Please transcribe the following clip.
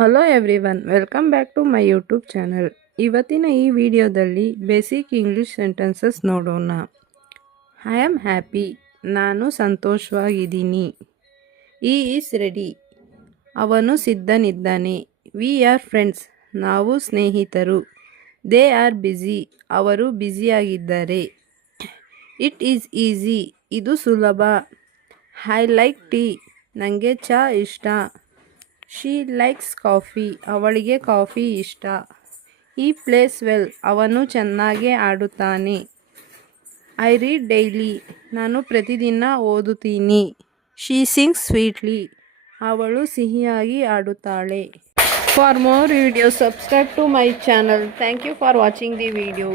Hello everyone, welcome back to my YouTube channel. ಇವತ್ತಿನ ಈ ವಿಡಿಯೋದಲ್ಲಿ ಬೇಸಿಕ್ ಇಂಗ್ಲೀಷ್ ಸೆಂಟೆನ್ಸಸ್ ನೋಡೋಣ. ಐ ಆಮ್ ಹ್ಯಾಪಿ, ನಾನು ಸಂತೋಷವಾಗಿದ್ದೀನಿ. ಈ ಈಸ್ ರೆಡಿ, ಅವನು ಸಿದ್ಧನಿದ್ದಾನೆ. ವಿ ಆರ್ ಫ್ರೆಂಡ್ಸ್, ನಾವು ಸ್ನೇಹಿತರು. ದೇ ಆರ್ ಬ್ಯುಸಿ, ಅವರು ಬ್ಯುಸಿಯಾಗಿದ್ದಾರೆ. ಇಟ್ ಈಸ್ ಈಸಿ, ಇದು ಸುಲಭ. ಐ ಲೈಕ್ ಟೀ, ನನಗೆ ಚಹಾ ಇಷ್ಟ. ಶಿ ಲೈಕ್ಸ್ ಕಾಫಿ, ಅವಳಿಗೆ ಕಾಫಿ ಇಷ್ಟ. ಈ ಪ್ಲೇಸ್ ವೆಲ್, ಅವನು ಚೆನ್ನಾಗಿ ಆಡುತ್ತಾನೆ. ಐ ರೀಡ್ ಡೈಲಿ, ನಾನು ಪ್ರತಿದಿನ ಓದುತ್ತೀನಿ. ಶಿ ಸಿಂಗ್ಸ್ ಸ್ವೀಟ್ಲಿ, ಅವಳು ಸಿಹಿಯಾಗಿ ಆಡುತ್ತಾಳೆ. For more videos subscribe to my channel. Thank you for watching the video.